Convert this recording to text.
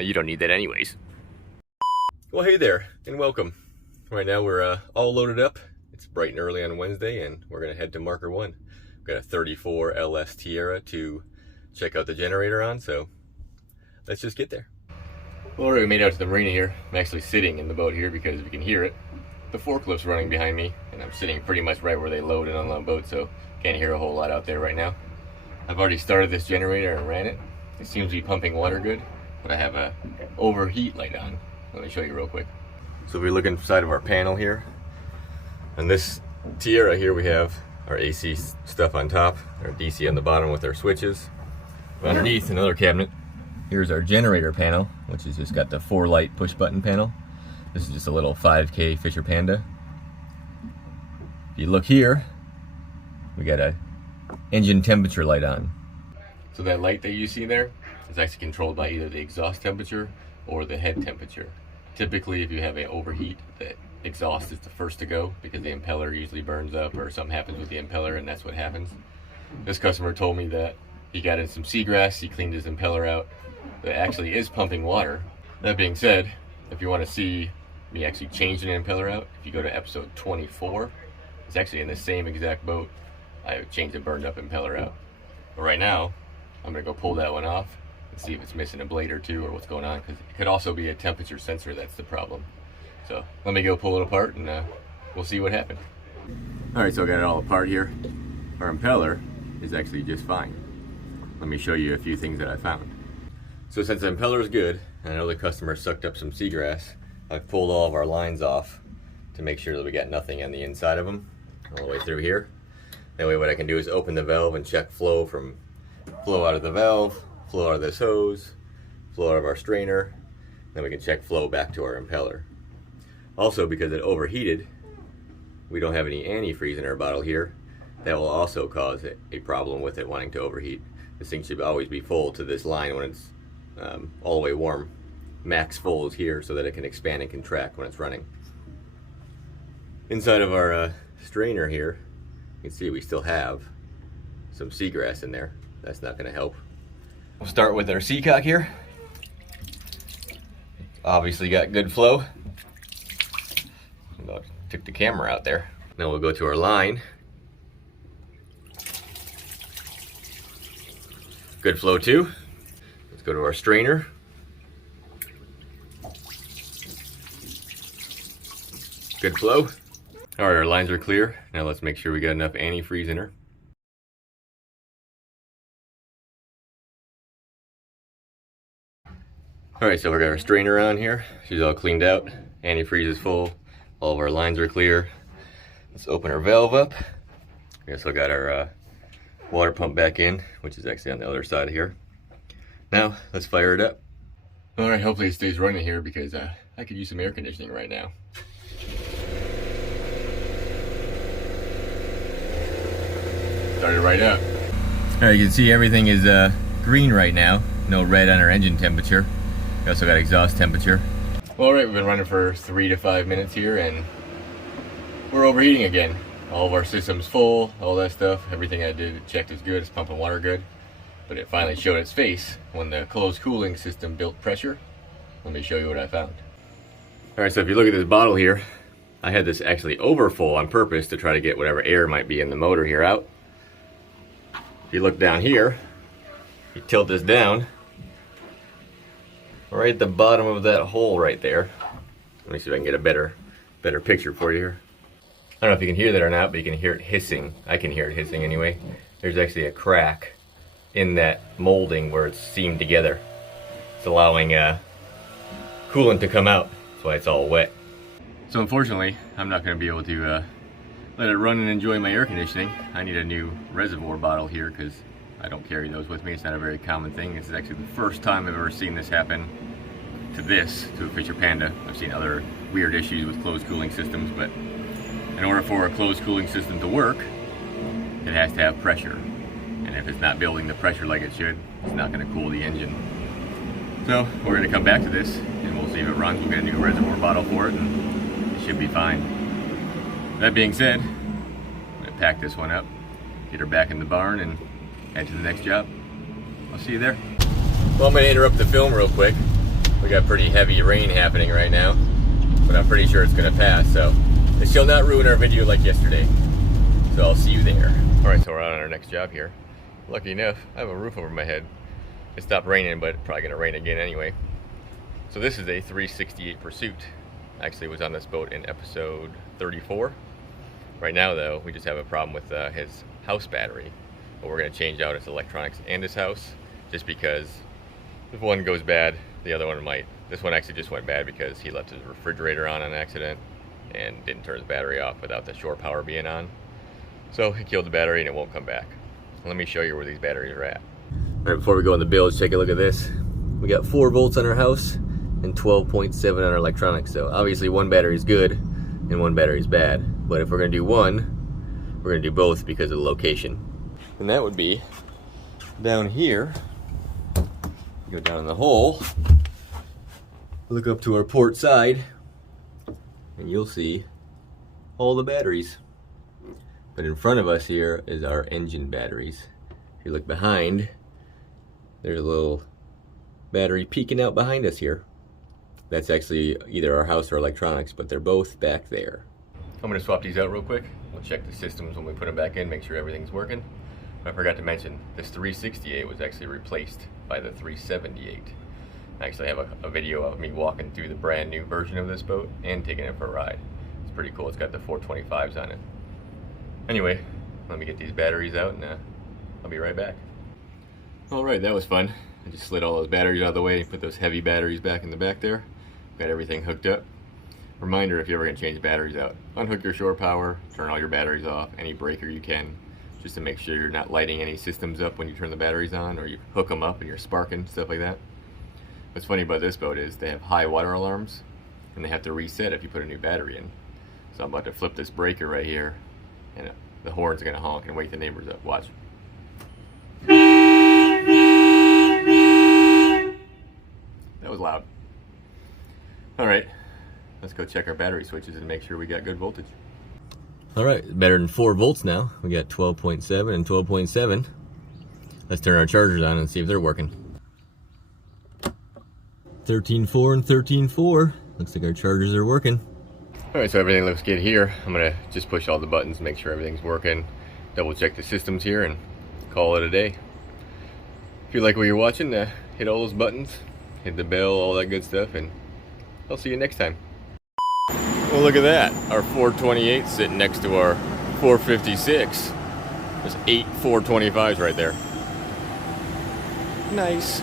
You don't need that anyways. Well, hey there, and welcome. Right now we're all loaded up. It's bright and early on Wednesday, and we're gonna head to Marker 1. We've got a 34 LS Tiara to check out the generator on, so let's just get there. Well, we made it out to the marina here. I'm actually sitting in the boat here because you can hear it. The forklift's running behind me, and I'm sitting pretty much right where they load and unload boats, so can't hear a whole lot out there right now. I've already started this generator and ran it. It seems to be pumping water good, but I have a overheat light on. Let me show you real quick. So if we look inside of our panel here, on this Tiara here we have our AC stuff on top, our DC on the bottom with our switches. Underneath another cabinet, here's our generator panel, which has just got the 4-light push button panel. This is just a little 5K Fisher Panda. If you look here, we got a engine temperature light on. So that light that you see there is actually controlled by either the exhaust temperature or the head temperature. Typically, if you have an overheat, the exhaust is the first to go because the impeller usually burns up or something happens with the impeller, and that's what happens. This customer told me that he got in some seagrass, he cleaned his impeller out. That actually is pumping water. That being said, if you want to see me actually change an impeller out, if you go to episode 24, it's actually in the same exact boat. I changed a burned up impeller out. But right now, I'm gonna go pull that one off and see if it's missing a blade or two or what's going on, because it could also be a temperature sensor that's the problem. So let me go pull it apart and we'll see what happened. All right, so I got it all apart here. Our impeller is actually just fine. Let me show you a few things that I found. So since the impeller is good, and I know the customer sucked up some seagrass, I've pulled all of our lines off to make sure that we got nothing on the inside of them, all the way through here. That way what I can do is open the valve and check flow out of the valve, flow out of this hose, flow out of our strainer, then we can check flow back to our impeller. Also, because it overheated, we don't have any antifreeze in our bottle here. That will also cause a problem with it wanting to overheat. This thing should always be full to this line when it's all the way warm. Max full is here so that it can expand and contract when it's running. Inside of our strainer here, you can see we still have some seagrass in there. That's not going to help. We'll start with our seacock here. Obviously got good flow. Took the camera out there. Now we'll go to our line. Good flow too. Let's go to our strainer. Good flow. All right, our lines are clear. Now let's make sure we got enough antifreeze in her. All right, so we got our strainer on here. She's all cleaned out. Antifreeze is full. All of our lines are clear. Let's open our valve up. We also got our water pump back in, which is actually on the other side here. Now, let's fire it up. All right, hopefully it stays running here because I could use some air conditioning right now. Started right up. All right, you can see everything is green right now. No red on our engine temperature. We also got exhaust temperature. Well, all right, we've been running for 3 to 5 minutes here, and we're overheating again. All of our systems full, all that stuff. Everything I did checked is good. It's pumping water good. But it finally showed its face when the closed cooling system built pressure. Let me show you what I found. All right, so if you look at this bottle here, I had this actually over full on purpose to try to get whatever air might be in the motor here out. If you look down here, you tilt this down, right at the bottom of that hole right there. Let me see if I can get a better picture for you here. I don't know if you can hear that or not, but you can hear it hissing. I can hear it hissing anyway. There's actually a crack in that molding where it's seamed together. It's allowing coolant to come out. That's why it's all wet. So unfortunately, I'm not going to be able to let it run and enjoy my air conditioning. I need a new reservoir bottle here because I don't carry those with me. It's not a very common thing. This is actually the first time I've ever seen this happen to a Fisher Panda. I've seen other weird issues with closed cooling systems, but in order for a closed cooling system to work, it has to have pressure. And if it's not building the pressure like it should, it's not going to cool the engine. So we're going to come back to this and we'll see if it runs. We'll get a new reservoir bottle for it and it should be fine. That being said, I'm going to pack this one up, get her back in the barn, and head to the next job. I'll see you there. Well, I'm going to interrupt the film real quick. We got pretty heavy rain happening right now, but I'm pretty sure it's gonna pass, so it shall not ruin our video like yesterday. So I'll see you there. All right, so we're out on our next job here. Lucky enough, I have a roof over my head. It stopped raining, but probably gonna rain again anyway. So this is a 368 Pursuit. Actually was on this boat in episode 34. Right now though, we just have a problem with his house battery. But we're gonna change out his electronics and his house, just because if one goes bad, the other one might. This one actually just went bad because he left his refrigerator on accident and didn't turn his battery off without the shore power being on. So he killed the battery and it won't come back. Let me show you where these batteries are at. All right, before we go in the bilge, take a look at this. We got 4 volts on our house and 12.7 on our electronics. So obviously one battery is good and one battery is bad. But if we're gonna do one, we're gonna do both because of the location. And that would be down here. Go down in the hole, look up to our port side, and you'll see all the batteries. But in front of us here is our engine batteries. If you look behind, there's a little battery peeking out behind us here. That's actually either our house or electronics, but they're both back there. I'm gonna swap these out real quick. We'll check the systems when we put them back in, make sure everything's working. I forgot to mention, this 368 was actually replaced by the 378. I actually have a video of me walking through the brand new version of this boat and taking it for a ride. It's pretty cool. It's got the 425s on it. Anyway, let me get these batteries out and I'll be right back. All right, that was fun. I just slid all those batteries out of the way and put those heavy batteries back in the back there. Got everything hooked up. Reminder, if you're ever gonna change batteries out, unhook your shore power, turn all your batteries off, any breaker you can, just to make sure you're not lighting any systems up when you turn the batteries on, or you hook them up and you're sparking, stuff like that. What's funny about this boat is they have high water alarms and they have to reset if you put a new battery in. So I'm about to flip this breaker right here and the horn's gonna honk and wake the neighbors up. Watch. That was loud. All right, let's go check our battery switches and make sure we got good voltage. All right, better than 4 volts now. We got 12.7 and 12.7. Let's turn our chargers on and see if they're working. 13.4 and 13.4. Looks like our chargers are working. All right, so everything looks good here. I'm gonna just push all the buttons, make sure everything's working, double check the systems here, and call it a day. If you like what you're watching, hit all those buttons, hit the bell, all that good stuff, and I'll see you next time. Well, look at that. Our 428 sitting next to our 456. There's 8 425s right there. Nice.